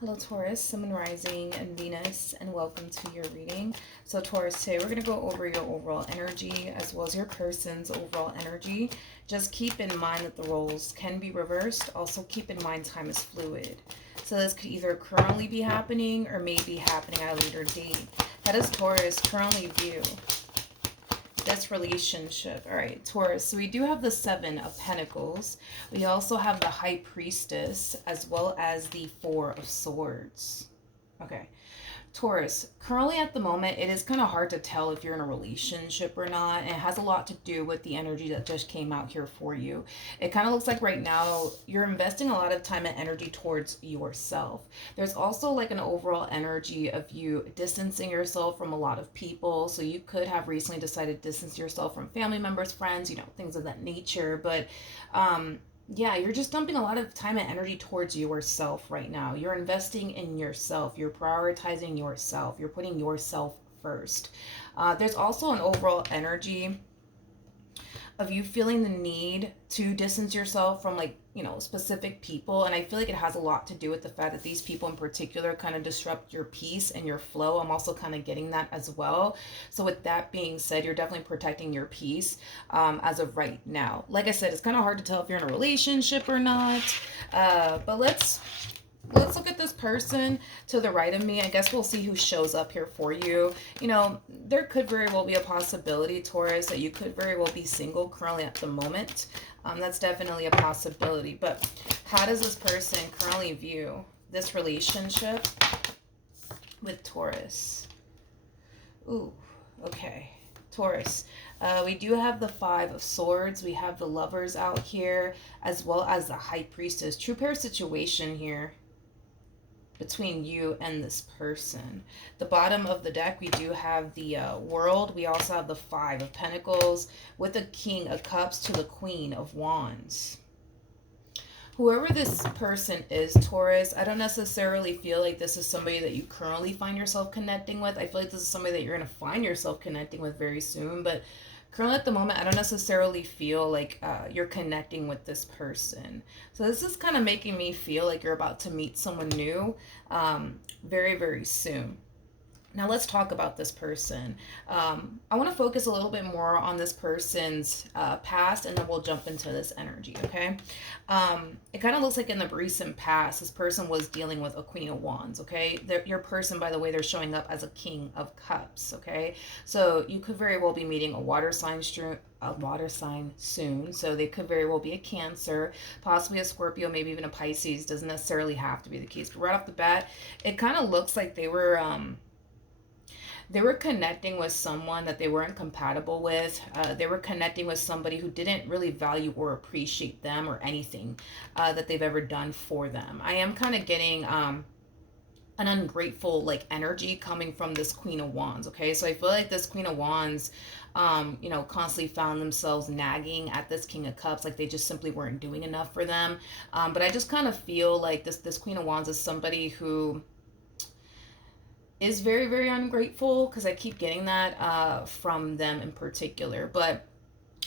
Hello Taurus, Sun, Moon, Rising, and Venus, and welcome to your reading. So Taurus, today we're going to go over your overall energy as well as your person's overall energy. Just keep in mind that the roles can be reversed. Also keep in mind time is fluid. So this could either currently be happening or may be happening at a later date. How does Taurus currently view this relationship? All right, Taurus, so we do have the Seven of Pentacles. We also have the High Priestess as well as the Four of Swords. Okay, Taurus, currently at the moment, it is kind of hard to tell if you're in a relationship or not. And it has a lot to do with the energy that just came out here for you. It kind of looks like right now you're investing a lot of time and energy towards yourself. There's also like an overall energy of you distancing yourself from a lot of people. So you could have recently decided to distance yourself from family members, friends, things of that nature. But yeah, you're just dumping a lot of time and energy towards yourself right now. You're investing in yourself. You're prioritizing yourself. You're putting yourself first. There's also an overall energy of you feeling the need to distance yourself from specific people. And I feel like it has a lot to do with the fact that these people in particular kind of disrupt your peace and your flow. I'm also kind of getting that as well. So with that being said, you're definitely protecting your peace as of right now. Like I said, it's kind of hard to tell if you're in a relationship or not. But let's look at this person to the right of me. I guess we'll see who shows up here for you. There could very well be a possibility, Taurus, that you could very well be single currently at the moment. That's definitely a possibility. But how does this person currently view this relationship with Taurus? Ooh, okay. Taurus. We do have the Five of Swords. We have the Lovers out here, as well as the High Priestess. True pair situation here between you and this person. The bottom of the deck, we do have the World. We also have the Five of Pentacles with the King of Cups to the Queen of Wands. Whoever this person is, Taurus, I don't necessarily feel like this is somebody that you currently find yourself connecting with. I feel like this is somebody that you're going to find yourself connecting with very soon, but currently at the moment, I don't necessarily feel like you're connecting with this person. So this is kind of making me feel like you're about to meet someone new very, very soon. Now let's talk about this person. I want to focus a little bit more on this person's past, and then we'll jump into this energy, okay? It kind of looks like in the recent past, this person was dealing with a Queen of Wands, okay? Your person, by the way, they're showing up as a King of Cups, okay? So you could very well be meeting a water sign soon. So they could very well be a Cancer, possibly a Scorpio, maybe even a Pisces. Doesn't necessarily have to be the case. But right off the bat, it kind of looks like they were connecting with someone that they weren't compatible with. They were connecting with somebody who didn't really value or appreciate them or anything that they've ever done for them. I am kind of getting an ungrateful energy coming from this Queen of Wands. Okay, so I feel like this Queen of Wands constantly found themselves nagging at this King of Cups, like they just simply weren't doing enough for them. But I just kind of feel like this Queen of Wands is somebody who is very, very ungrateful, because I keep getting that from them in particular. But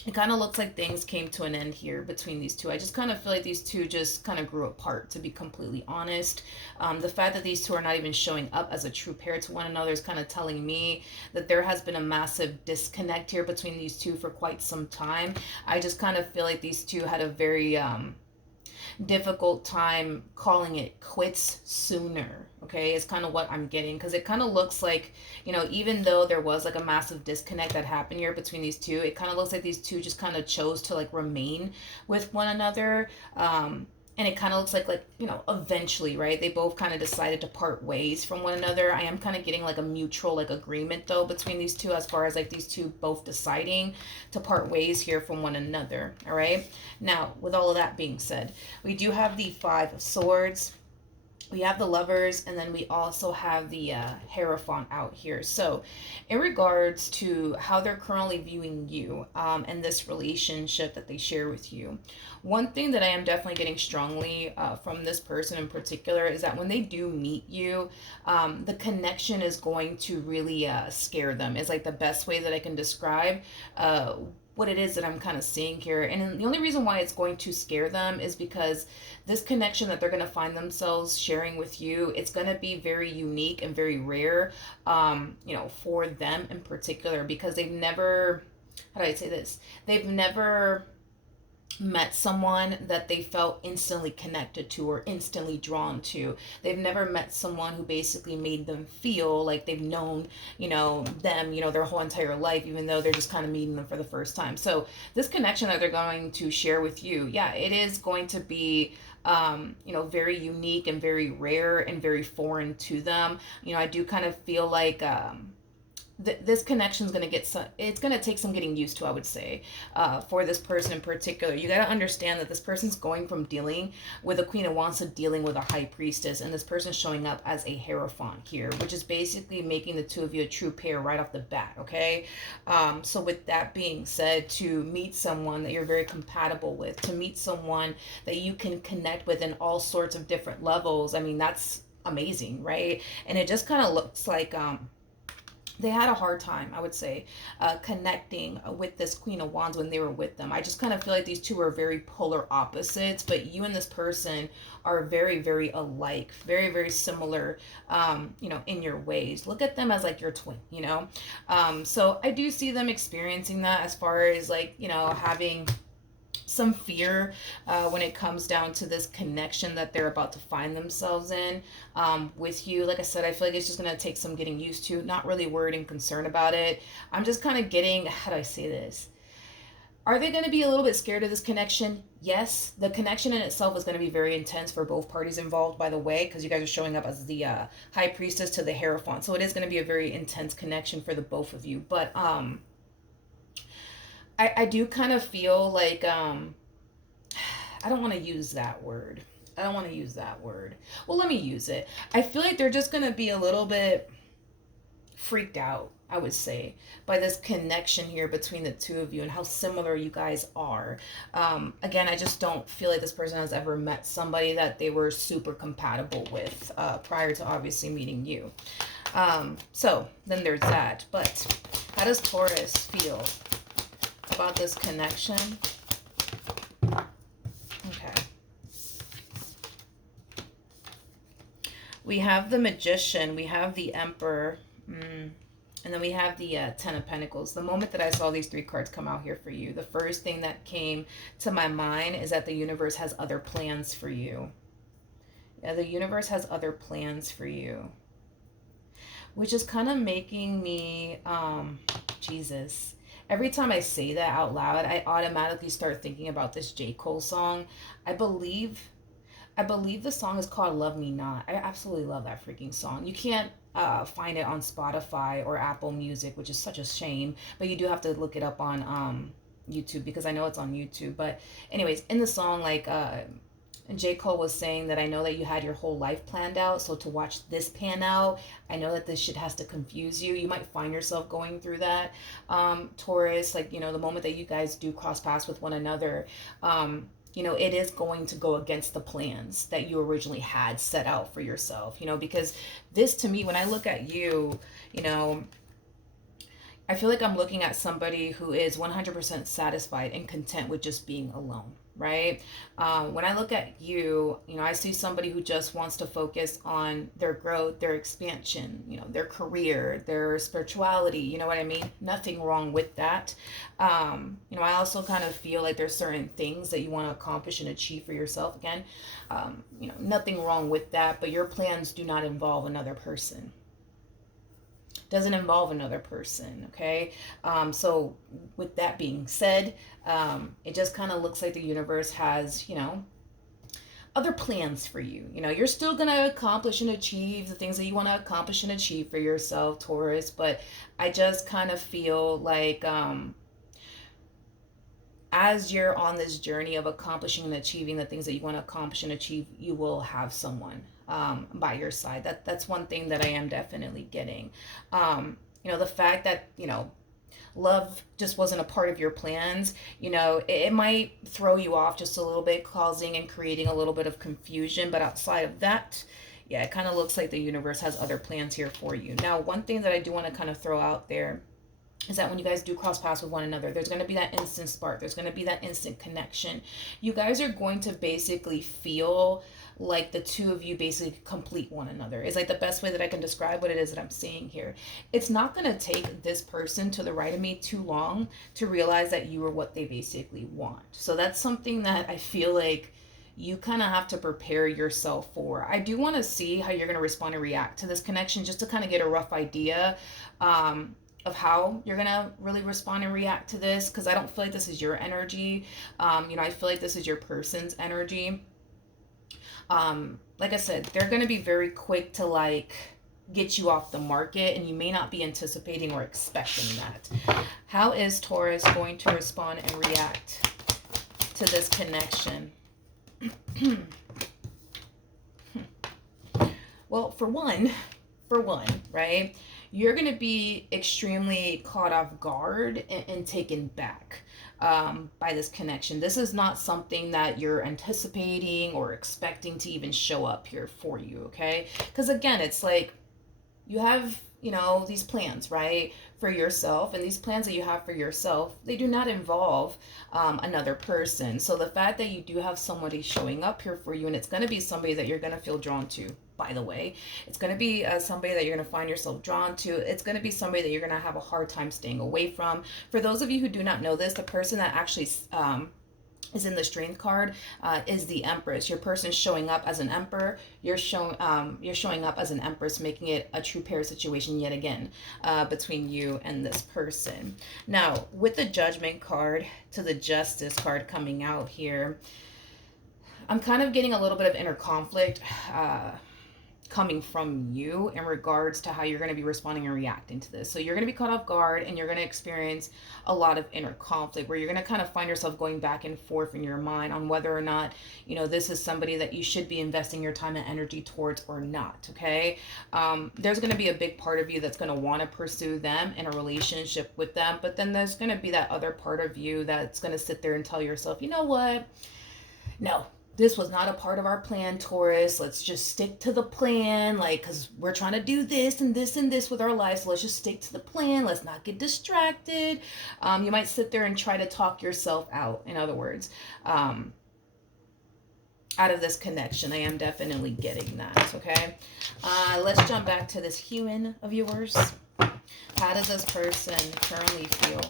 it kind of looks like things came to an end here between these two. I just kind of feel like these two just kind of grew apart, to be completely honest. The fact that these two are not even showing up as a true pair to one another is kind of telling me that there has been a massive disconnect here between these two for quite some time. I just kind of feel like these two had a very difficult time calling it quits sooner. Okay, it's kind of what I'm getting, because it kind of looks like, even though there was a massive disconnect that happened here between these two, it kind of looks like these two just kind of chose to remain with one another. And it kind of looks like eventually, right, they both kind of decided to part ways from one another. I am kind of getting a mutual agreement though between these two, as far as these two both deciding to part ways here from one another. All right, now with all of that being said, we do have the Five of Swords. We have the Lovers, and then we also have the Hierophant out here. So in regards to how they're currently viewing you and this relationship that they share with you, one thing that I am definitely getting strongly from this person in particular is that when they do meet you, the connection is going to really scare them, is the best way that I can describe what it is that I'm kind of seeing here. And the only reason why it's going to scare them is because this connection that they're going to find themselves sharing with you, it's going to be very unique and very rare, for them in particular, because they've never, how do I say this? They've never met someone that they felt instantly connected to or instantly drawn to. They've never met someone who basically made them feel like they've known, them, their whole entire life, even though they're just kind of meeting them for the first time. So this connection that they're going to share with you, yeah, it is going to be very unique and very rare and very foreign to them. I do kind of feel like this connection is going to get some, it's going to take some getting used to, I would say, for this person in particular. You got to understand that this person's going from dealing with a Queen of Wands to dealing with a High Priestess, and this person's showing up as a Hierophant here, which is basically making the two of you a true pair right off the bat, okay? So with that being said, to meet someone that you're very compatible with, to meet someone that you can connect with in all sorts of different levels, I mean, that's amazing, right? And it just kind of looks like they had a hard time, I would say, connecting with this Queen of Wands when they were with them. I just kind of feel like these two are very polar opposites, but you and this person are very, very alike, very, very similar, in your ways. Look at them as like your twin, So I do see them experiencing that as far as like, having some fear when it comes down to this connection that they're about to find themselves in with you. Like I said, I feel like it's just going to take some getting used to. Not really worried and concerned about it. I'm just kind of getting, how do I say this? Are they going to be a little bit scared of this connection? Yes. The connection in itself is going to be very intense for both parties involved, by the way, because you guys are showing up as the High Priestess to the Hierophant. So it is going to be a very intense connection for the both of you. But I do kind of feel like I don't want to use that word. I don't want to use that word. Well, let me use it. I feel like they're just going to be a little bit freaked out, I would say, by this connection here between the two of you and how similar you guys are. Again, I just don't feel like this person has ever met somebody that they were super compatible with prior to obviously meeting you. So then there's that. But how does Taurus feel about this connection? Okay. We have the Magician, we have the Emperor, and then we have the Ten of Pentacles. The moment that I saw these three cards come out here for you, the first thing that came to my mind is that the universe has other plans for you. Yeah, the universe has other plans for you. Which is kind of making me, Jesus. Every time I say that out loud, I automatically start thinking about this J. Cole song. I believe the song is called Love Me Not. I absolutely love that freaking song. You can't find it on Spotify or Apple Music, which is such a shame, but you do have to look it up on YouTube, because I know it's on YouTube. But anyways, in the song, like J. Cole was saying that I know that you had your whole life planned out, so to watch this pan out, I know that this shit has to confuse you. You might find yourself going through that, Taurus, like, the moment that you guys do cross paths with one another, it is going to go against the plans that you originally had set out for yourself, because this, to me, when I look at you, I feel like I'm looking at somebody who is 100% satisfied and content with just being alone, right? When I look at you, I see somebody who just wants to focus on their growth, their expansion, their career, their spirituality, you know what I mean? Nothing wrong with that. I also kind of feel like there's certain things that you want to accomplish and achieve for yourself. Again, nothing wrong with that, but your plans do not involve another person. Doesn't involve another person, okay? So with that being said, it just kind of looks like the universe has, other plans for you. You're still going to accomplish and achieve the things that you want to accomplish and achieve for yourself, Taurus, but I just kind of feel like as you're on this journey of accomplishing and achieving the things that you want to accomplish and achieve, you will have someone by your side. That's one thing that I am definitely getting. The fact that, love just wasn't a part of your plans, it might throw you off just a little bit, causing and creating a little bit of confusion. But outside of that, yeah, it kind of looks like the universe has other plans here for you. Now, one thing that I do want to kind of throw out there is that when you guys do cross paths with one another, there's going to be that instant spark. There's going to be that instant connection. You guys are going to basically feel like the two of you basically complete one another. Is like the best way that I can describe what it is that I'm seeing here. It's not going to take this person to the right of me too long to realize that you are what they basically want. So that's something that I feel like you kind of have to prepare yourself for. I do want to see how you're going to respond and react to this connection, just to kind of get a rough idea of how you're gonna really respond and react to this, because I don't feel like this is your energy. I feel like this is your person's energy. Like I said, they're gonna be very quick to like get you off the market, and you may not be anticipating or expecting that. How is Taurus going to respond and react to this connection? Well, for one, right? You're going to be extremely caught off guard and taken back by this connection. This is not something that you're anticipating or expecting to even show up here for you, okay? Because again, it's like you have, these plans, right, for yourself, and these plans that you have for yourself, they do not involve another person. So the fact that you do have somebody showing up here for you, and it's going to be somebody that you're going to feel drawn to, by the way, it's going to be somebody that you're going to find yourself drawn to. It's going to be somebody that you're going to have a hard time staying away from. For those of you who do not know this, the person that actually is in the strength card is the Empress. Your person's showing up as an emperor. You're showing up as an empress, making it a true pair situation yet again between you and this person. Now, with the Judgment card to the Justice card coming out here, I'm kind of getting a little bit of inner conflict coming from you in regards to how you're going to be responding and reacting to this. So you're going to be caught off guard, and you're going to experience a lot of inner conflict where you're going to kind of find yourself going back and forth in your mind on whether or not, this is somebody that you should be investing your time and energy towards or not, okay? There's going to be a big part of you that's going to want to pursue them in a relationship with them, but then there's going to be that other part of you that's going to sit there and tell yourself, you know what? No, this was not a part of our plan, Taurus. Let's just stick to the plan, because we're trying to do this and this and this with our lives. So let's just stick to the plan. Let's not get distracted. You might sit there and try to talk yourself out, in other words, out of this connection. I am definitely getting that, okay? Let's jump back to this human of yours. How does this person currently feel?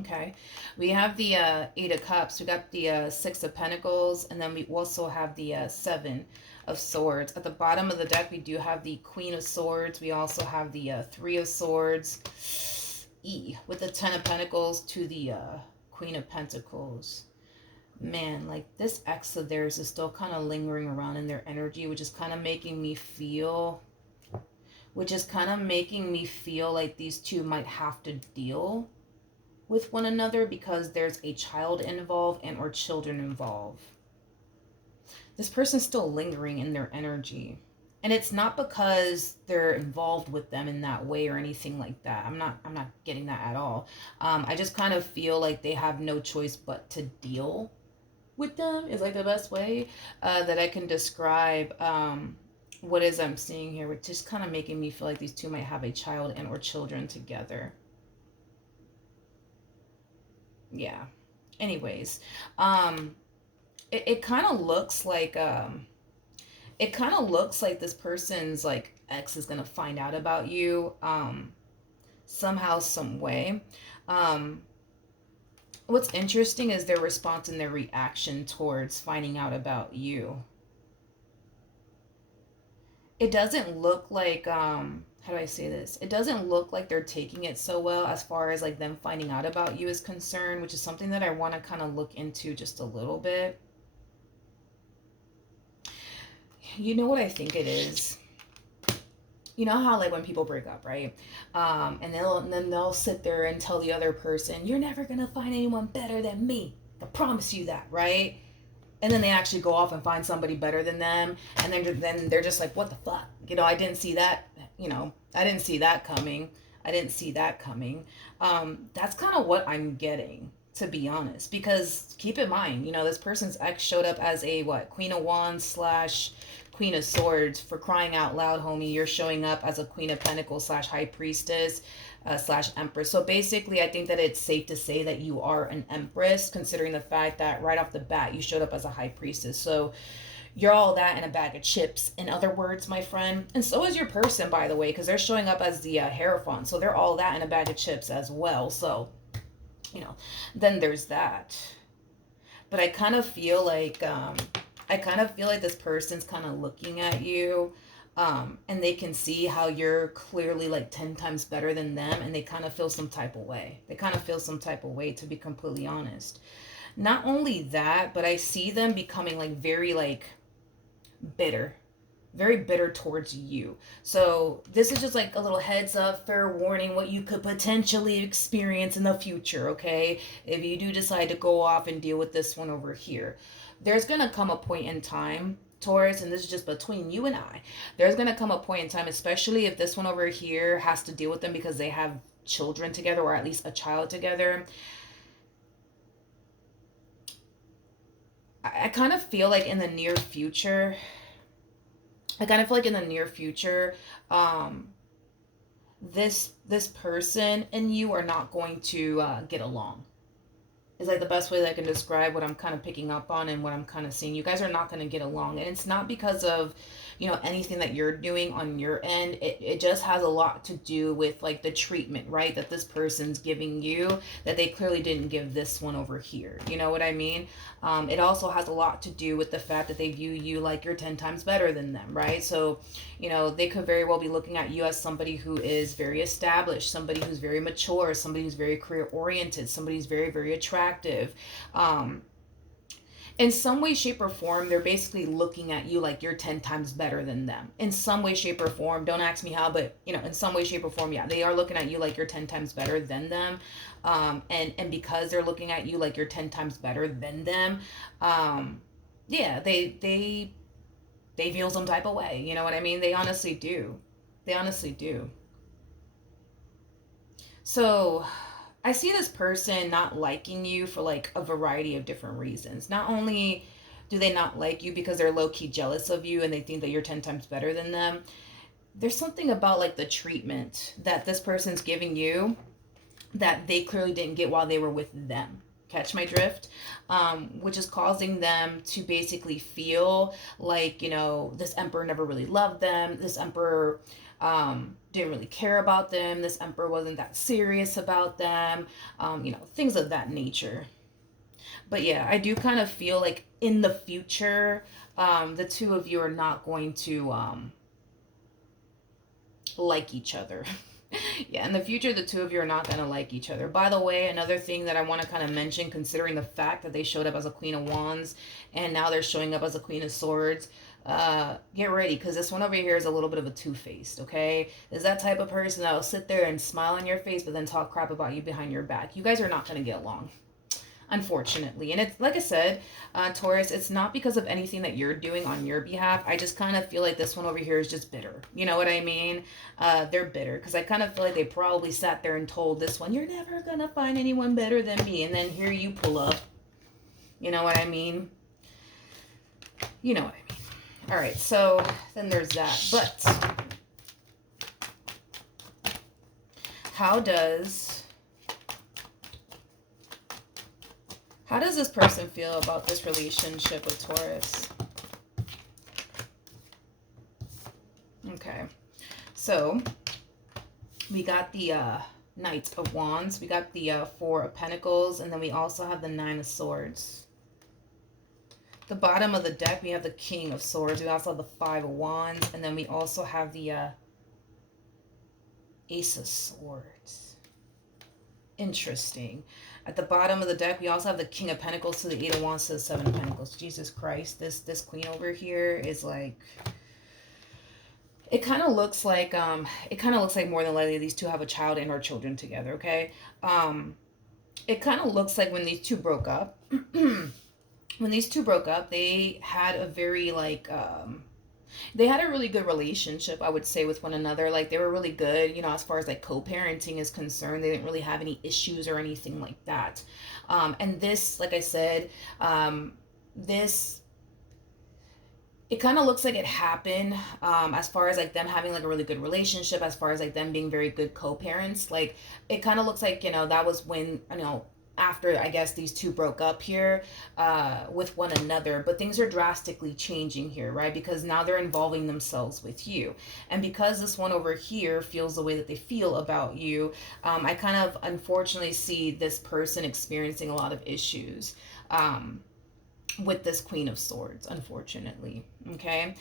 Okay, we have the Eight of Cups, we got the Six of Pentacles, and then we also have the Seven of Swords. At the bottom of the deck, we do have the Queen of Swords. We also have the Three of Swords. With the Ten of Pentacles to the Queen of Pentacles. Man, like this ex of theirs is still kind of lingering around in their energy, which is kind of making me feel like these two might have to deal with one another because there's a child involved and or children involved. This person's still lingering in their energy. And it's not because they're involved with them in that way or anything like that. I'm not getting that at all. I just kind of feel like they have no choice but to deal with them is like the best way that I can describe what is I'm seeing here, which is kind of making me feel like these two might have a child and or children together. Yeah. Anyways, it kind of looks like this person's like ex is gonna find out about you somehow, some way. What's interesting is their response and their reaction towards finding out about you. It doesn't look like how do I say this? It doesn't look like they're taking it so well as far as like them finding out about you is concerned, which is something that I want to kind of look into just a little bit. You know what I think it is? You know how like when people break up, right? And then they'll sit there and tell the other person, you're never going to find anyone better than me. I promise you that, right? And then they actually go off and find somebody better than them. And then they're just like, what the fuck? I didn't see that. I didn't see that coming. That's kind of what I'm getting to be honest. Because keep in mind, you know, this person's ex showed up as a what? Queen of Wands slash Queen of Swords. For crying out loud, homie, you're showing up as a Queen of Pentacles slash High Priestess slash Empress. So basically, I think that it's safe to say that you are an Empress, considering the fact that right off the bat, you showed up as a High Priestess. So you're all that in a bag of chips, in other words, my friend. And so is your person, by the way, because they're showing up as the Hierophant. So they're all that in a bag of chips as well. So, you know, then there's that. But I kind of feel like, this person's kind of looking at you, and they can see how you're clearly like 10 times better than them, and they kind of feel some type of way. They kind of feel some type of way, to be completely honest. Not only that, but I see them becoming like very like bitter, very bitter towards you. So this is just like a little heads up, fair warning, what you could potentially experience in the future, okay? If you do decide to go off and deal with this one over here. There's gonna come a point in time, Taurus, and this is just between you and I. There's gonna come a point in time, especially if this one over here has to deal with them because they have children together, or at least a child together. I kind of feel like in the near future, this person and you are not going to get along. Is like the best way that I can describe what I'm kind of picking up on and what I'm kind of seeing. You guys are not going to get along, and it's not because of, you know, anything that you're doing on your end. It just has a lot to do with like the treatment, right, that this person's giving you that they clearly didn't give this one over here. You know what I mean? It also has a lot to do with the fact that they view you like you're 10 times better than them, right? So, you know, they could very well be looking at you as somebody who is very established, somebody who's very mature, somebody who's very career oriented, somebody who's very, very attractive. In some way, shape, or form, they're basically looking at you like you're 10 times better than them. In some way, shape, or form, don't ask me how, but, you know, in some way, shape, or form, yeah, they are looking at you like you're 10 times better than them. And because they're looking at you like you're 10 times better than them, yeah, they feel some type of way. You know what I mean? They honestly do. They honestly do. So I see this person not liking you for like a variety of different reasons. Not only do they not like you because they're low key jealous of you and they think that you're 10 times better than them, there's something about like the treatment that this person's giving you that they clearly didn't get while they were with them. Catch my drift? Which is causing them to basically feel like, you know, this emperor never really loved them. This emperor didn't really care about them. This emperor wasn't that serious about them. You know, things of that nature. But yeah, I do kind of feel like in the future, the two of you are not going to like each other. Yeah, in the future, the two of you are not going to like each other. By the way, another thing that I want to kind of mention, considering the fact that they showed up as a Queen of Wands and now they're showing up as a Queen of Swords, get ready, because this one over here is a little bit of a two-faced, okay? Is that type of person that will sit there and smile on your face but then talk crap about you behind your back. You guys are not going to get along, unfortunately. And it's like I said, Taurus, it's not because of anything that you're doing on your behalf. I just kind of feel like this one over here is just bitter. You know what I mean? They're bitter because I kind of feel like they probably sat there and told this one, you're never gonna find anyone better than me, and then here you pull up. You know what I mean? You know what I mean. All right, so then there's that. But how does this person feel about this relationship with Taurus? Okay, so we got the Knight of Wands, we got the Four of Pentacles, and then we also have the Nine of Swords. The bottom of the deck, we have the King of Swords. We also have the Five of Wands, and then we also have the Ace of Swords. Interesting. At the bottom of the deck, we also have the King of Pentacles to the Eight of Wands to the Seven of Pentacles. Jesus Christ, this queen over here is like, it kind of looks like more than likely these two have a child and or children together, okay? It kind of looks like when these two broke up, they had a very like They had a really good relationship, I would say, with one another. Like, they were really good, you know, as far as like co-parenting is concerned. They didn't really have any issues or anything like that. And this, like I said, this, it kind of looks like it happened, as far as like them having like a really good relationship, as far as like them being very good co-parents. Like, it kind of looks like, you know, that was when, you know, after I guess these two broke up here, with one another. But things are drastically changing here, right? Because now they're involving themselves with you, and because this one over here feels the way that they feel about you, I kind of unfortunately see this person experiencing a lot of issues. With this Queen of Swords, unfortunately. Okay.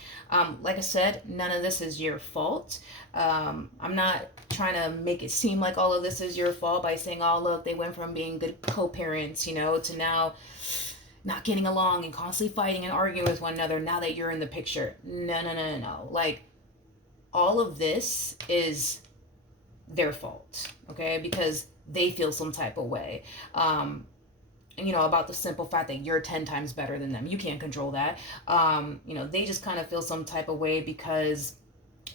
Like I said, none of this is your fault. I'm not trying to make it seem like all of this is your fault by saying, oh, look, they went from being good co-parents, you know, to now not getting along and constantly fighting and arguing with one another now that you're in the picture. No, no, no, no, no. Like, all of this is their fault, okay? Because they feel some type of way. You know, about the simple fact that you're 10 times better than them. You can't control that. You know, they just kind of feel some type of way because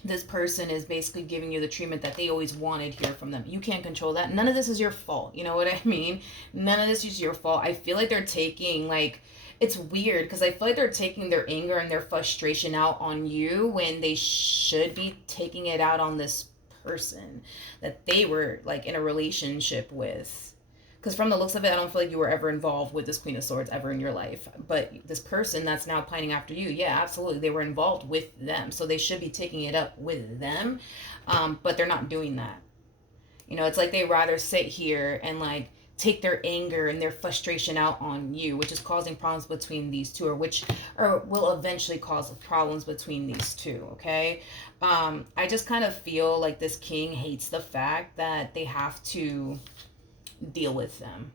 this person is basically giving you the treatment that they always wanted here from them. You can't control that. None of this is your fault. You know what I mean? None of this is your fault. I feel like they're taking, like, it's weird because I feel like they're taking their anger and their frustration out on you when they should be taking it out on this person that they were like in a relationship with. Because from the looks of it, I don't feel like you were ever involved with this Queen of Swords ever in your life. But this person that's now pining after you, yeah, absolutely, they were involved with them. So they should be taking it up with them. But they're not doing that. You know, it's like they rather sit here and like take their anger and their frustration out on you, which is causing problems between these two, or will eventually cause problems between these two, okay? I just kind of feel like this king hates the fact that they have to deal with them.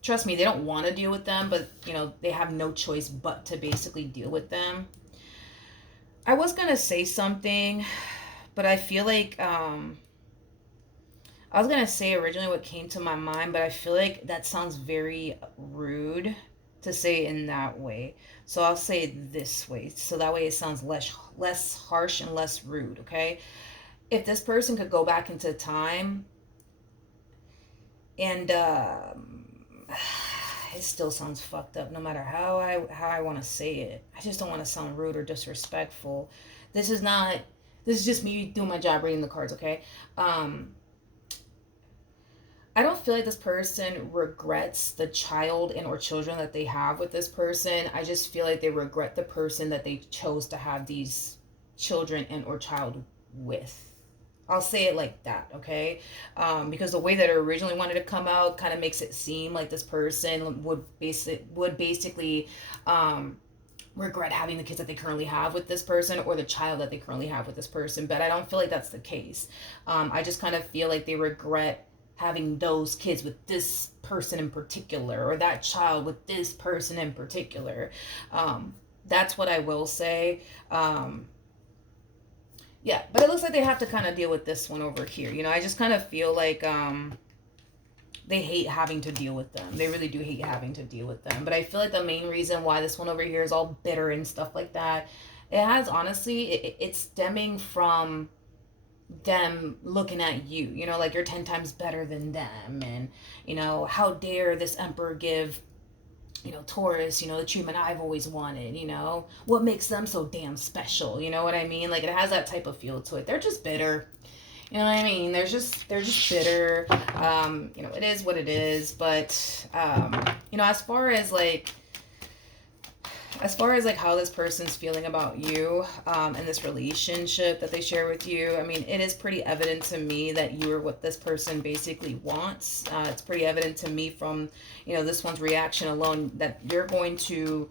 Trust me, they don't want to deal with them, but you know, they have no choice but to basically deal with them. I was gonna say something, but I feel like I was gonna say originally what came to my mind, but I feel like that sounds very rude to say in that way. So I'll say it this way, so that way it sounds less harsh and less rude, okay? If this person could go back into time and it still sounds fucked up no matter how I want to say it. I just don't want to sound rude or disrespectful. This is not, this is just me doing my job reading the cards, okay? I don't feel like this person regrets the child and or children that they have with this person. I just feel like they regret the person that they chose to have these children and or child with. I'll say it like that, okay? Because the way that it originally wanted to come out kind of makes it seem like this person would basically regret having the kids that they currently have with this person or the child that they currently have with this person. But I don't feel like that's the case. I just kind of feel like they regret having those kids with this person in particular, or that child with this person in particular. That's what I will say. Yeah, but it looks like they have to kind of deal with this one over here. You know, I just kind of feel like they hate having to deal with them. They really do hate having to deal with them. But I feel like the main reason why this one over here is all bitter and stuff like that, it has, honestly, it's stemming from them looking at you. You know, like you're 10 times better than them. And, you know, how dare this emperor give, you know, Taurus, you know, the treatment I've always wanted, you know, what makes them so damn special, you know what I mean? Like, it has that type of feel to it. They're just bitter, you know what I mean? They're just bitter. You know, it is what it is. But you know, as far as like how this person's feeling about you, and this relationship that they share with you, I mean, it is pretty evident to me that you are what this person basically wants. It's pretty evident to me from, you know, this one's reaction alone that you're going to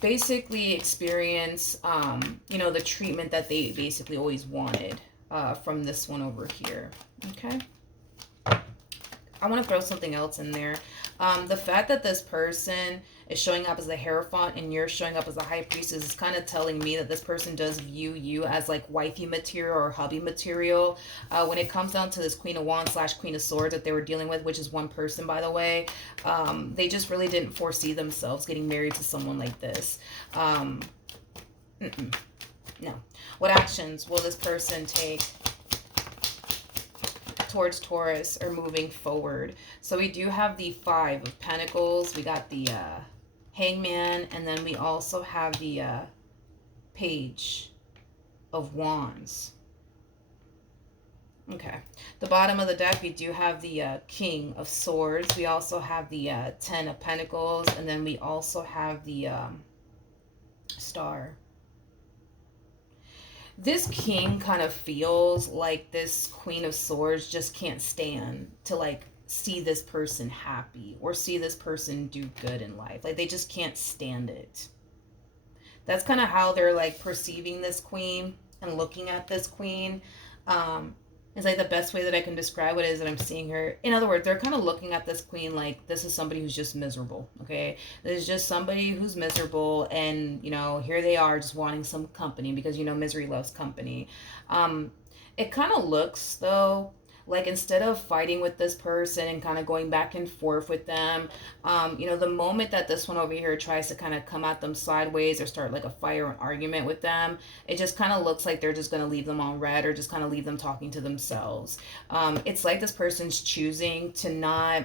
basically experience, you know, the treatment that they basically always wanted from this one over here. Okay. I want to throw something else in there. The fact that this person is showing up as the Hierophant and you're showing up as the High Priestess is kind of telling me that this person does view you as like wifey material or hubby material. When it comes down to this Queen of Wands / Queen of Swords that they were dealing with, which is one person, by the way, they just really didn't foresee themselves getting married to someone like this. Mm-mm. No. What actions will this person take towards Taurus or moving forward? So we do have the Five of Pentacles. We got the Hangman. And then we also have the Page of Wands. Okay. The bottom of the deck, we do have the King of Swords. We also have the Ten of Pentacles. And then we also have the Star. This king kind of feels like this Queen of Swords just can't stand to like see this person happy or see this person do good in life. Like they just can't stand it. That's kind of how they're like perceiving this queen and looking at this queen. Is like the best way that I can describe it is that I'm seeing her. In other words, they're kind of looking at this queen like this is somebody who's just miserable. Okay, this is just somebody who's miserable, and you know here they are just wanting some company because you know misery loves company. It kind of looks though like instead of fighting with this person and kind of going back and forth with them, you know, the moment that this one over here tries to kind of come at them sideways or start like a fight or an argument with them, it just kind of looks like they're just going to leave them on red or just kind of leave them talking to themselves. It's like this person's choosing to not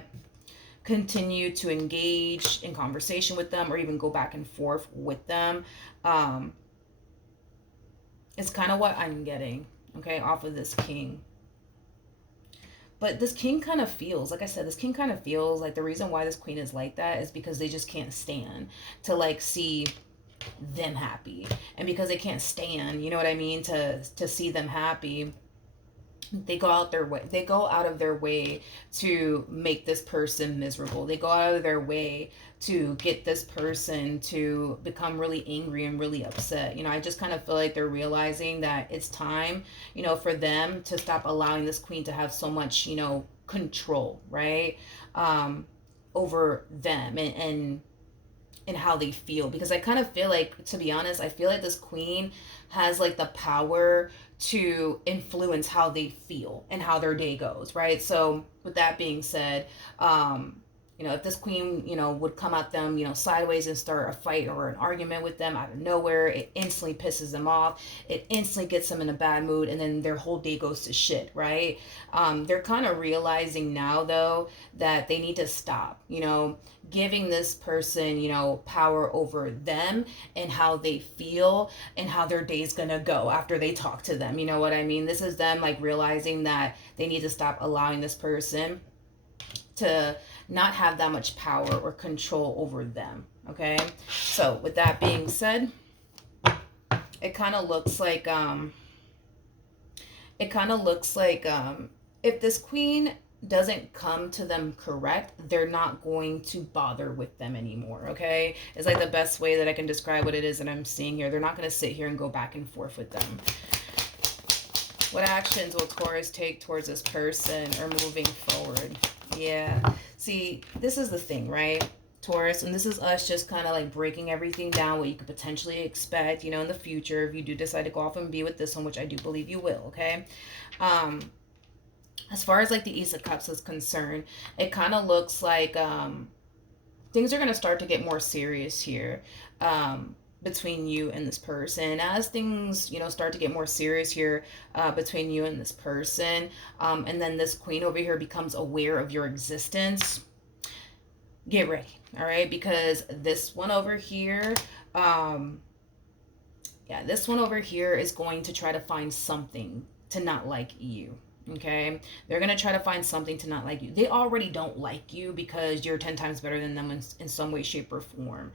continue to engage in conversation with them or even go back and forth with them. It's kind of what I'm getting, okay, off of this king. But this king kind of feels, like I said, this king kind of feels like the reason why this queen is like that is because they just can't stand to like see them happy. And because they can't stand, you know what I mean, to see them happy, they go out their way, they go out of their way to make this person miserable. They go out of their way to get this person to become really angry and really upset. You know, I just kind of feel like they're realizing that it's time, you know, for them to stop allowing this queen to have so much, you know, control, right, over them and how they feel. Because I kind of feel like, to be honest, I feel like this queen has like the power to influence how they feel and how their day goes, right? So with that being said, you know, if this queen, you know, would come at them, you know, sideways and start a fight or an argument with them out of nowhere, it instantly pisses them off. It instantly gets them in a bad mood, and then their whole day goes to shit, right? They're kind of realizing now, though, that they need to stop, you know, giving this person, you know, power over them and how they feel and how their day's gonna go after they talk to them. You know what I mean? This is them like realizing that they need to stop allowing this person to not have that much power or control over them. Okay, so with that being said, it kind of looks like if this queen doesn't come to them correct, they're not going to bother with them anymore. Okay, it's like the best way that I can describe what it is that I'm seeing here. They're not going to sit here and go back and forth with them. What actions will Taurus take towards this person or moving forward? Yeah. See, this is the thing, right? Taurus, and this is us just kind of like breaking everything down, what you could potentially expect, you know, in the future if you do decide to go off and be with this one, which I do believe you will, okay? As far as like the Ace of Cups is concerned, it kind of looks like things are going to start to get more serious here. Between you and this person. As things, you know, start to get more serious here between you and this person, and then this queen over here becomes aware of your existence, get ready, all right? Because this one over here, yeah, this one over here is going to try to find something to not like you. Okay, they're gonna try to find something to not like you. They already don't like you because you're 10 times better than them in some way, shape, or form.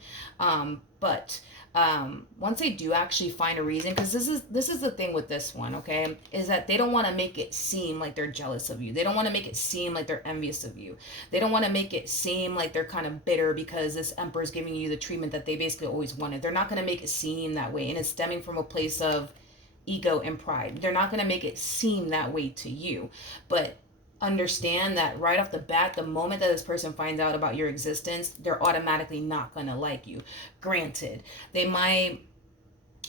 But once they do actually find a reason, because this is the thing with this one, okay, is that they don't want to make it seem like they're jealous of you. They don't want to make it seem like they're envious of you. They don't want to make it seem like they're kind of bitter because this emperor is giving you the treatment that they basically always wanted. They're not going to make it seem that way, and it's stemming from a place of ego and pride. They're not going to make it seem that way to you, but understand that right off the bat, the moment that this person finds out about your existence, they're automatically not going to like you. Granted, they might,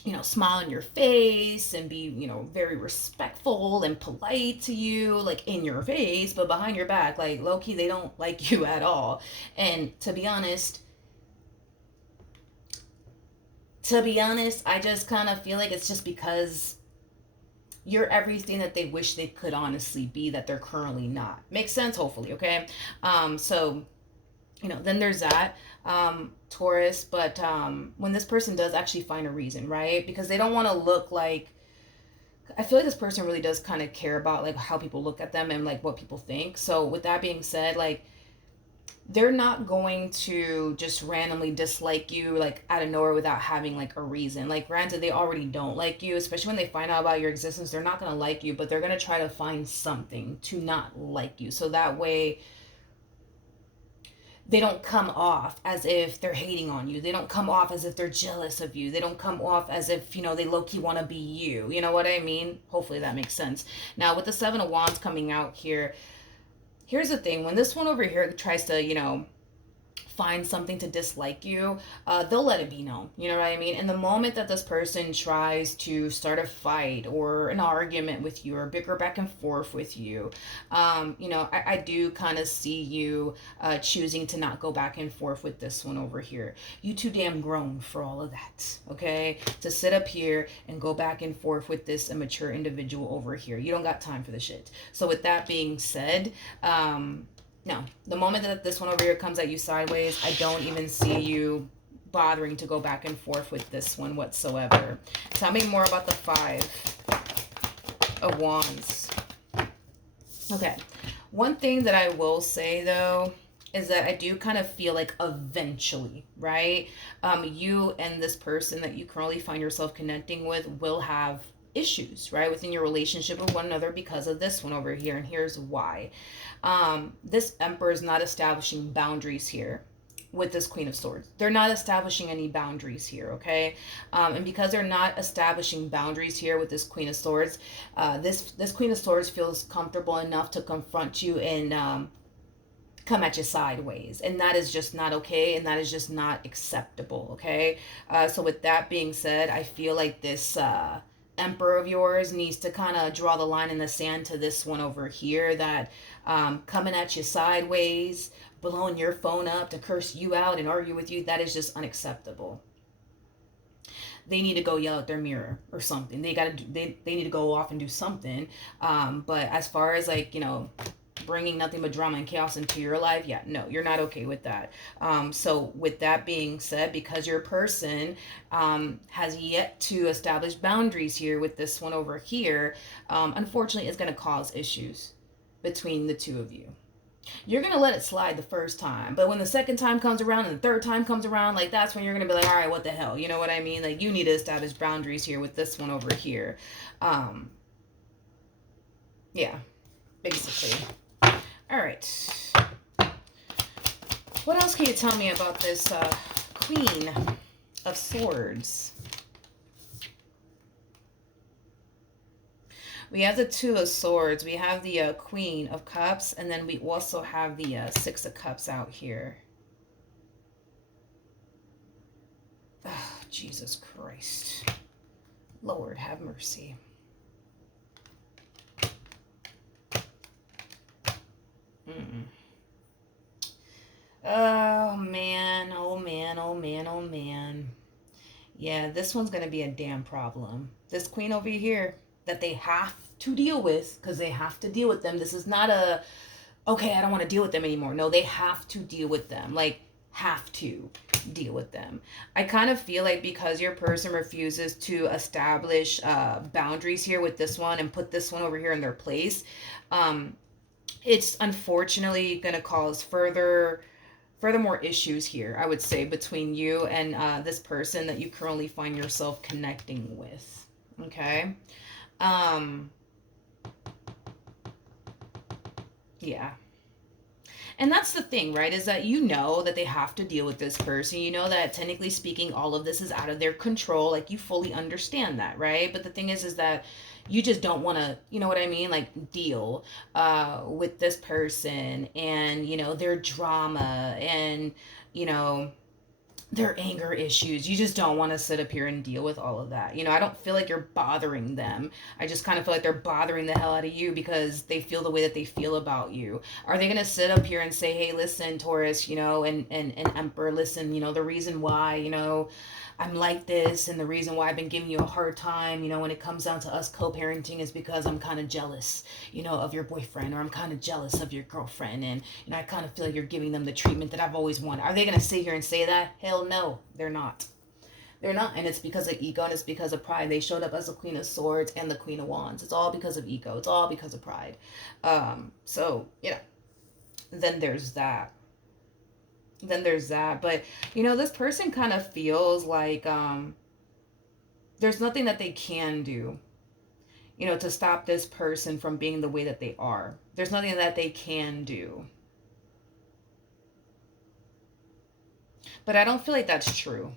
you know, smile in your face and be, you know, very respectful and polite to you, like in your face, but behind your back, like low-key, they don't like you at all. And to be honest, To be honest, I just kind of feel like it's just because you're everything that they wish they could honestly be that they're currently not. Makes sense, hopefully, okay? So then there's that, Taurus. But when this person does actually find a reason, right? Because they don't want to look like, I feel like this person really does kind of care about like how people look at them and like what people think. So with that being said, like they're not going to just randomly dislike you like out of nowhere without having like a reason. Like granted, they already don't like you, especially when they find out about your existence. They're not going to like you, but they're going to try to find something to not like you, so that way they don't come off as if they're hating on you. They don't come off as if they're jealous of you. They don't come off as if, they low-key want to be you. You know what I mean? Hopefully that makes sense. Now, with the Seven of Wands coming out here, here's the thing. When this one over here tries to, find something to dislike you, they'll let it be known. You know what I mean? And the moment that this person tries to start a fight or an argument with you or bicker back and forth with you, I do kind of see you choosing to not go back and forth with this one over here. You too damn grown for all of that, okay? To sit up here and go back and forth with this immature individual over here. You don't got time for the shit. So with that being said, no, the moment that this one over here comes at you sideways, I don't even see you bothering to go back and forth with this one whatsoever. Tell me more about the Five of Wands. Okay. One thing that I will say, though, is that I do kind of feel like eventually, right, you and this person that you currently find yourself connecting with will have issues, right, within your relationship with one another because of this one over here. And here's why. This Emperor is not establishing boundaries here with this Queen of Swords. They're not establishing any boundaries here, okay? And because they're not establishing boundaries here with this Queen of Swords, this Queen of Swords feels comfortable enough to confront you and come at you sideways, and that is just not okay, and that is just not acceptable, okay? So with that being said, I feel like this Emperor of yours needs to kind of draw the line in the sand to this one over here that coming at you sideways, blowing your phone up to curse you out and argue with you, that is just unacceptable. They need to go yell at their mirror or something. They need to go off and do something. But as far as like, bringing nothing but drama and chaos into your life, yeah, no, you're not okay with that. So with that being said, because your person has yet to establish boundaries here with this one over here, unfortunately it's going to cause issues between the two of you. You're going to let it slide the first time, but when the second time comes around and the third time comes around, like that's when you're going to be like, all right, what the hell? You know what I mean? Like you need to establish boundaries here with this one over here. Yeah, basically. All right. What else can you tell me about this Queen of Swords? We have the Two of Swords. We have the Queen of Cups. And then we also have the Six of Cups out here. Oh, Jesus Christ. Lord, have mercy. Oh man, oh man, oh man, oh man. Yeah, this one's gonna be a damn problem. This queen over here that they have to deal with, because they have to deal with them. This is not a, okay, I don't want to deal with them anymore. No, they have to deal with them. Like, have to deal with them. I kind of feel like because your person refuses to establish boundaries here with this one and put this one over here in their place, it's unfortunately going to cause furthermore issues here, I would say, between you and this person that you currently find yourself connecting with. Okay? Yeah. And that's the thing, right? Is that you know that they have to deal with this person. You know that technically speaking, all of this is out of their control. Like, you fully understand that, right? But the thing is that you just don't want to, you know what I mean? Like, deal with this person and, their drama and, their anger issues. You just don't want to sit up here and deal with all of that. I don't feel like you're bothering them. I just kind of feel like they're bothering the hell out of you because they feel the way that they feel about you. Are they going to sit up here and say, hey, listen, Taurus, and Emperor, listen, the reason why, I'm like this, and the reason why I've been giving you a hard time, when it comes down to us co-parenting is because I'm kind of jealous, of your boyfriend, or I'm kind of jealous of your girlfriend, and I kind of feel like you're giving them the treatment that I've always wanted. Are they gonna sit here and say that? Hell no, they're not. They're not, and it's because of ego, and it's because of pride. They showed up as the Queen of Swords and the Queen of Wands. It's all because of ego. It's all because of pride. So then there's that. But this person kind of feels like there's nothing that they can do, to stop this person from being the way that they are. There's nothing that they can do. But I don't feel like that's true.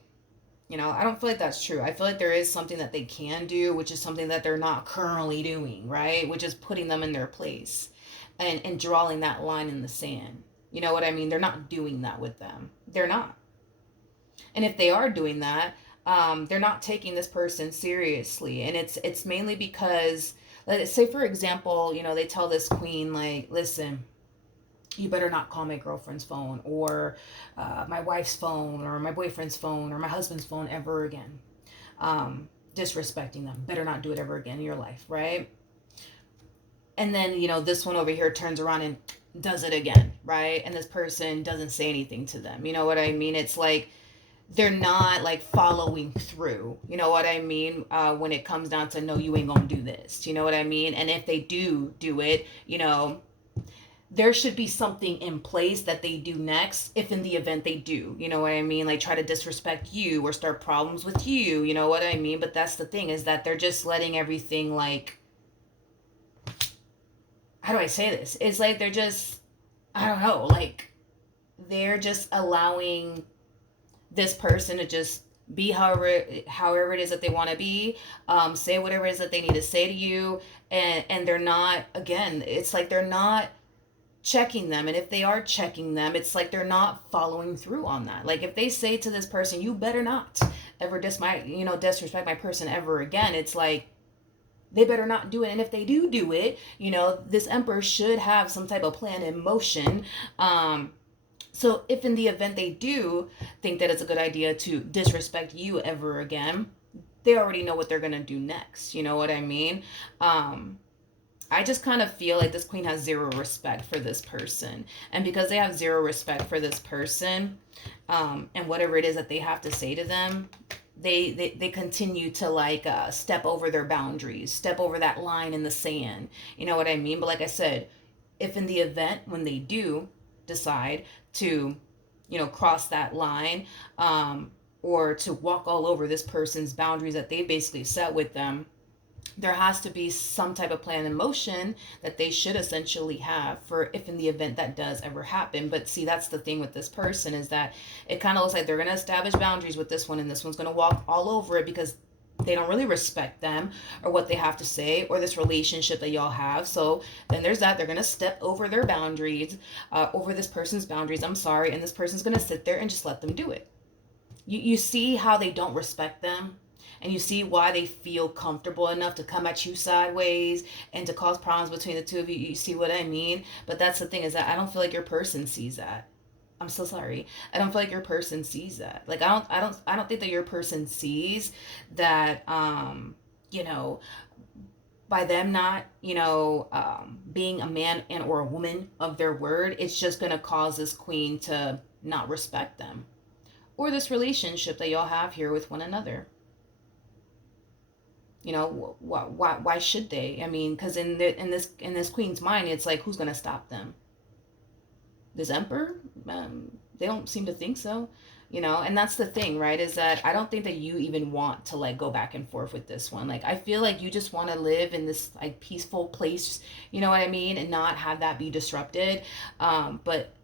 I don't feel like that's true. I feel like there is something that they can do, which is something that they're not currently doing, right? Which is putting them in their place and drawing that line in the sand. You know what I mean? They're not doing that with them. They're not. And if they are doing that, they're not taking this person seriously. And it's mainly because, let's say, for example, they tell this queen, like, listen, you better not call my girlfriend's phone, or my wife's phone, or my boyfriend's phone, or my husband's phone ever again. Disrespecting them. Better not do it ever again in your life, right? And then, this one over here turns around and does it again, right? And this person doesn't say anything to them. You know what I mean? It's like they're not like following through. You know what I mean? When it comes down to, no, you ain't gonna do this. You know what I mean? And if they do it, there should be something in place that they do next if in the event they do, you know what I mean? Like try to disrespect you or start problems with you, you know what I mean? But that's the thing, is that they're just letting everything, like, how do I say this? It's like they're just, I don't know, like they're just allowing this person to just be however it is that they want to be, say whatever it is that they need to say to you, and they're not, again, it's like they're not checking them. And if they are checking them, it's like they're not following through on that. Like if they say to this person, you better not ever disrespect my person ever again, it's like they better not do it. And if they do it, this emperor should have some type of plan in motion. So if in the event they do think that it's a good idea to disrespect you ever again, they already know what they're going to do next. You know what I mean? I just kind of feel like this queen has zero respect for this person. And because they have zero respect for this person, and whatever it is that they have to say to them, they continue to like step over their boundaries, step over that line in the sand. You know what I mean? But like I said, if in the event when they do decide to, cross that line, or to walk all over this person's boundaries that they basically set with them, there has to be some type of plan in motion that they should essentially have for if in the event that does ever happen. But see, that's the thing with this person, is that it kind of looks like they're going to establish boundaries with this one, and this one's going to walk all over it because they don't really respect them or what they have to say or this relationship that y'all have. So then there's that. They're going to step over their boundaries, over this person's boundaries, I'm sorry, and this person's going to sit there and just let them do it. You see how they don't respect them? And you see why they feel comfortable enough to come at you sideways and to cause problems between the two of you. You see what I mean? But that's the thing, is that I don't feel like your person sees that. I'm so sorry. I don't feel like your person sees that. Like I don't think that your person sees that by them not, being a man and or a woman of their word, it's just going to cause this queen to not respect them or this relationship that y'all have here with one another. Why should they? I mean, because in this queen's mind, it's like, who's gonna stop them? This emperor? They don't seem to think so. And that's the thing, right? Is that I don't think that you even want to like go back and forth with this one. Like I feel like you just want to live in this like peaceful place. You know what I mean? And not have that be disrupted. But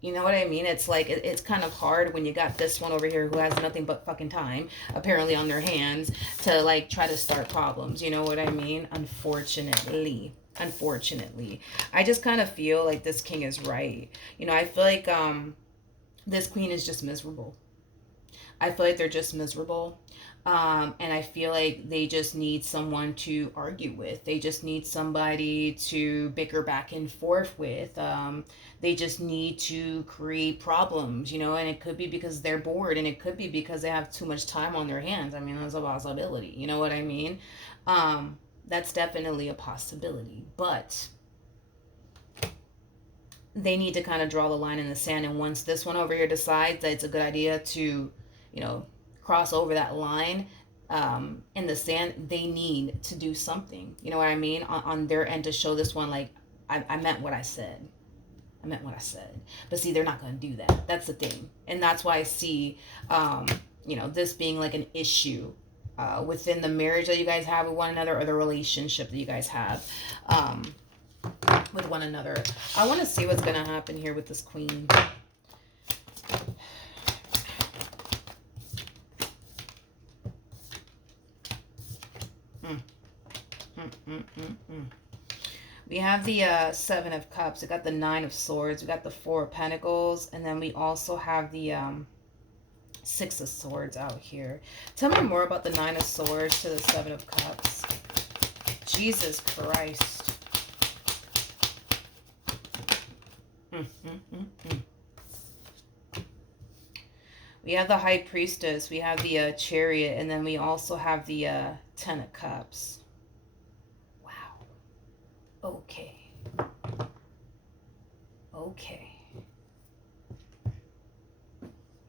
you know what I mean? It's like, it's kind of hard when you got this one over here who has nothing but fucking time, apparently, on their hands to, like, try to start problems. You know what I mean? Unfortunately. I just kind of feel like this king is right. I feel like this queen is just miserable. I feel like they're just miserable. And I feel like they just need someone to argue with. They just need somebody to bicker back and forth with. They just need to create problems, you know, and it could be because they're bored, and it could be because they have too much time on their hands. I mean, that's a possibility. You know what I mean? That's definitely a possibility. But they need to kind of draw the line in the sand. And once this one over here decides that it's a good idea to, you know, cross over that line in the sand, they need to do something. You know what I mean? On their end to show this one, like, I meant what I said. I meant what I said. But see, they're not going to do that. That's the thing. And that's why I see, you know, this being like an issue within the marriage that you guys have with one another, or the relationship that you guys have. With one another. I want to see what's going to happen here with this queen. We have the Seven of Cups. We got the Nine of Swords. We got the Four of Pentacles. And then we also have the Six of Swords out here. Tell me more about the Nine of Swords to the Seven of Cups. Jesus Christ. We have the High Priestess, we have the Chariot, and then we also have the Ten of Cups. Wow. Okay. Okay.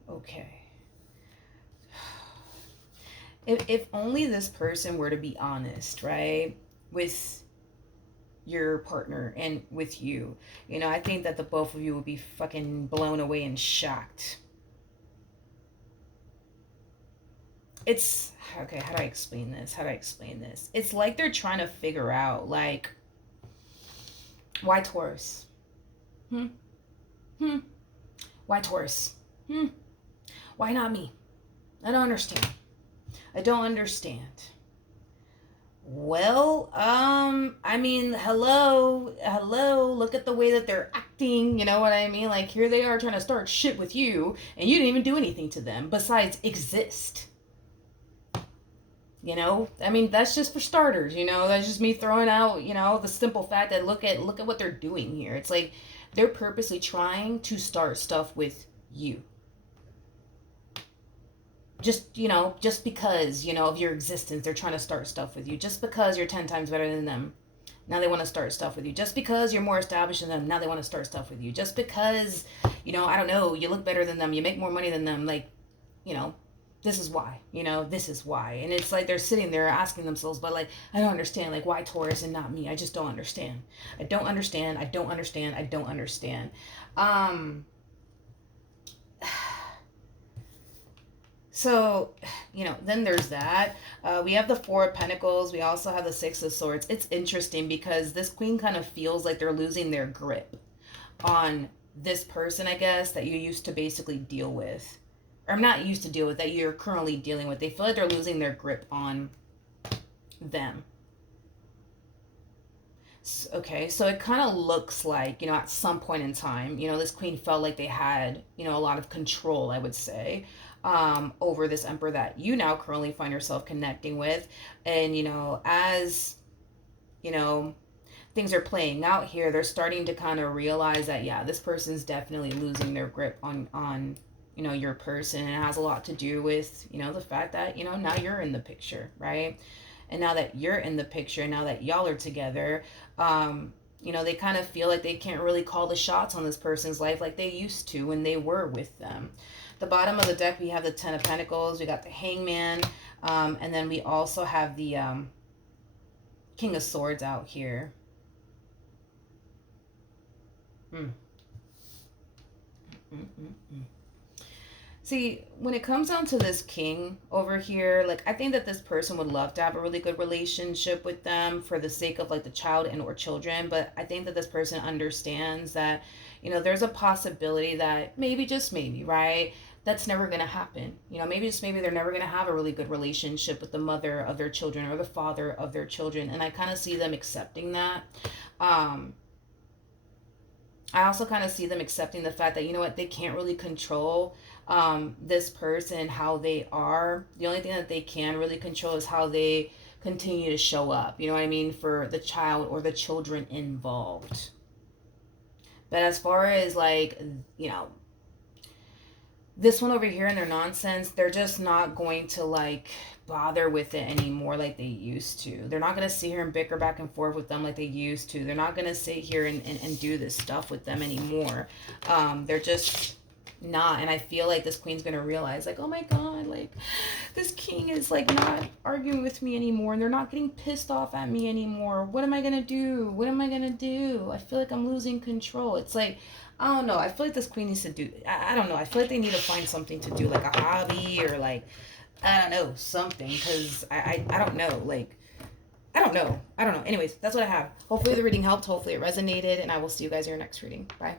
Okay. If only this person were to be honest, right? With your partner and with you. You know, I think that the both of you would be fucking blown away and shocked. It's, okay, how do I explain this? How do I explain this? It's like they're trying to figure out, like, why Taurus? Why Taurus? Why not me? I don't understand. I don't understand. Well, I mean, hello, look at the way that they're acting, you know what I mean? Like, here they are trying to start shit with you, and you didn't even do anything to them besides exist. You know, I mean, that's just for starters, you know, that's just me throwing out, you know, the simple fact that look at what they're doing here. It's like they're purposely trying to start stuff with you. Just, you know, just because, you know, of your existence, they're trying to start stuff with you. Just because you're 10 times better than them, now they want to start stuff with you. Just because you're more established than them, now they want to start stuff with you. Just because, you know, I don't know, you look better than them, you make more money than them, like, you know, this is why, you know, this is why. And it's like they're sitting there asking themselves, but like, I don't understand, like, why Taurus and not me? I just don't understand. I don't understand. I don't understand. I don't understand. So, you know, then there's that. We have the Four of Pentacles. We also have the Six of Swords. It's interesting because this queen kind of feels like they're losing their grip on this person, I guess, that you used to basically deal with. Or I'm not used to deal with, that you're currently dealing with. They feel like they're losing their grip on them. Okay, so it kind of looks like, you know, at some point in time, you know, this queen felt like they had, you know, a lot of control, I would say, over this emperor that you now currently find yourself connecting with. And, you know, as, you know, things are playing out here, they're starting to kind of realize that, yeah, this person's definitely losing their grip on, you know, your person. And it has a lot to do with, you know, the fact that, you know, now you're in the picture, right? And now that you're in the picture, now that y'all are together, you know, they kind of feel like they can't really call the shots on this person's life like they used to when they were with them. The bottom of the deck, we have the Ten of Pentacles, we got the Hangman, and then we also have the King of Swords out here. See, when it comes down to this king over here, like, I think that this person would love to have a really good relationship with them for the sake of, like, the child and or children. But I think that this person understands that, you know, there's a possibility that maybe, just maybe, right, that's never going to happen. You know, maybe just maybe they're never going to have a really good relationship with the mother of their children or the father of their children. And I kind of see them accepting that. I also kind of see them accepting the fact that, you know what, they can't really control this person, how they are. The only thing that they can really control is how they continue to show up, you know what I mean, for the child or the children involved. But as far as like, you know, this one over here and their nonsense, they're just not going to like bother with it anymore like they used to. They're not going to sit here and bicker back and forth with them like they used to. They're not going to sit here and do this stuff with them anymore. They're just not. And I feel like this queen's going to realize, like, oh my God, like, this king is like not arguing with me anymore, and they're not getting pissed off at me anymore. What am I going to do? What am I going to do? I feel like I'm losing control. It's like, I don't know. I feel like this queen needs to do. I don't know. I feel like they need to find something to do, like a hobby or like, I don't know, something. Because I don't know. Like, I don't know. I don't know. Anyways, that's what I have. Hopefully the reading helped. Hopefully it resonated. And I will see you guys in your next reading. Bye.